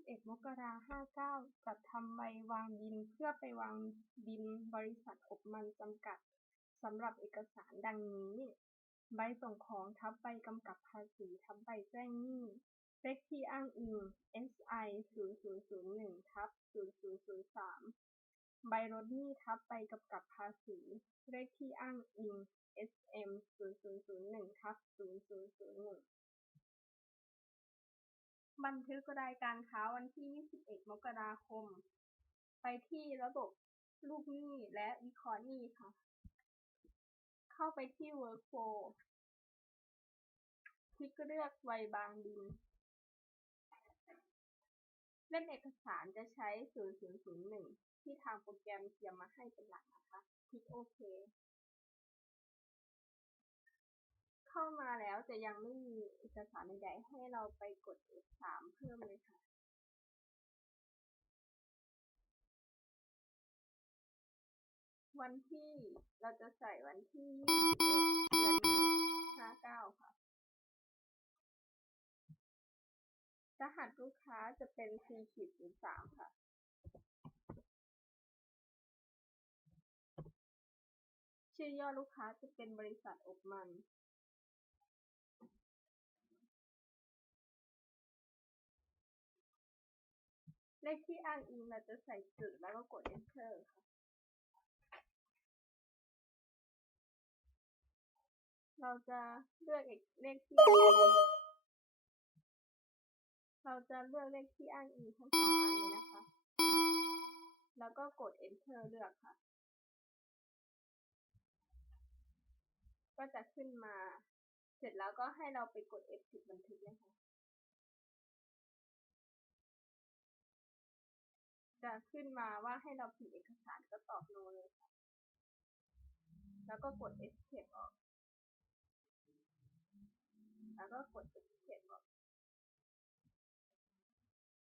21มกราคม59จัดทำใบวางบินเพื่อไปวางบินบริษัทอบมันจำกัด สำหรับเอกสารดังนี้ ใบส่งของทับใบกำกับภาษีทับใบแจ้งหนี้เลขที่อ้างอิง SI 0001ทับ0003 ใบลดหนี้ทับใบกำกับภาษี เลขที่อ้างอิง SM 0001ทับ0001 บันทึกรายการค้าวันที่21มกราคม ไปที่ระบบลูกหนี้และวิเคราะห์หนี้ค่ะ เข้าไปที่ Workflow คลิกเลือกใบบางบิน เล่มเอกสารจะใช้ 0001 ที่ทางโปรแกรมเตรียมมาให้เป็นหลักนะคะ คลิกโอเค มาแล้วจะยังไม่มีเอกสารใดๆให้เราไปกด F3 เพิ่มเลยค่ะวันที่เราจะใส่วันที่ 21 เดือน1 59 ค่ะ รหัสลูกค้าจะเป็น C-03 ค่ะ ชื่อย่อลูกค้าจะเป็นบริษัทอบมัน เลขที่อ้างอิงเราจะใส่จุดแล้วก็กด enter ค่ะ เราจะเลือกเลขที่ เราจะเลือกเลขที่อ้างอิงทั้งสองอันนี้นะคะ แล้วก็กด enter เลือกค่ะ ก็จะขึ้นมา เสร็จแล้วก็ให้เราไปกด F10 บันทึกเลยค่ะ จะขึ้นมาว่าให้เราพิมพ์เอกสารก็ตอบโนเลยค่ะ แล้วก็กด escape ออก แล้วก็กด escape ออก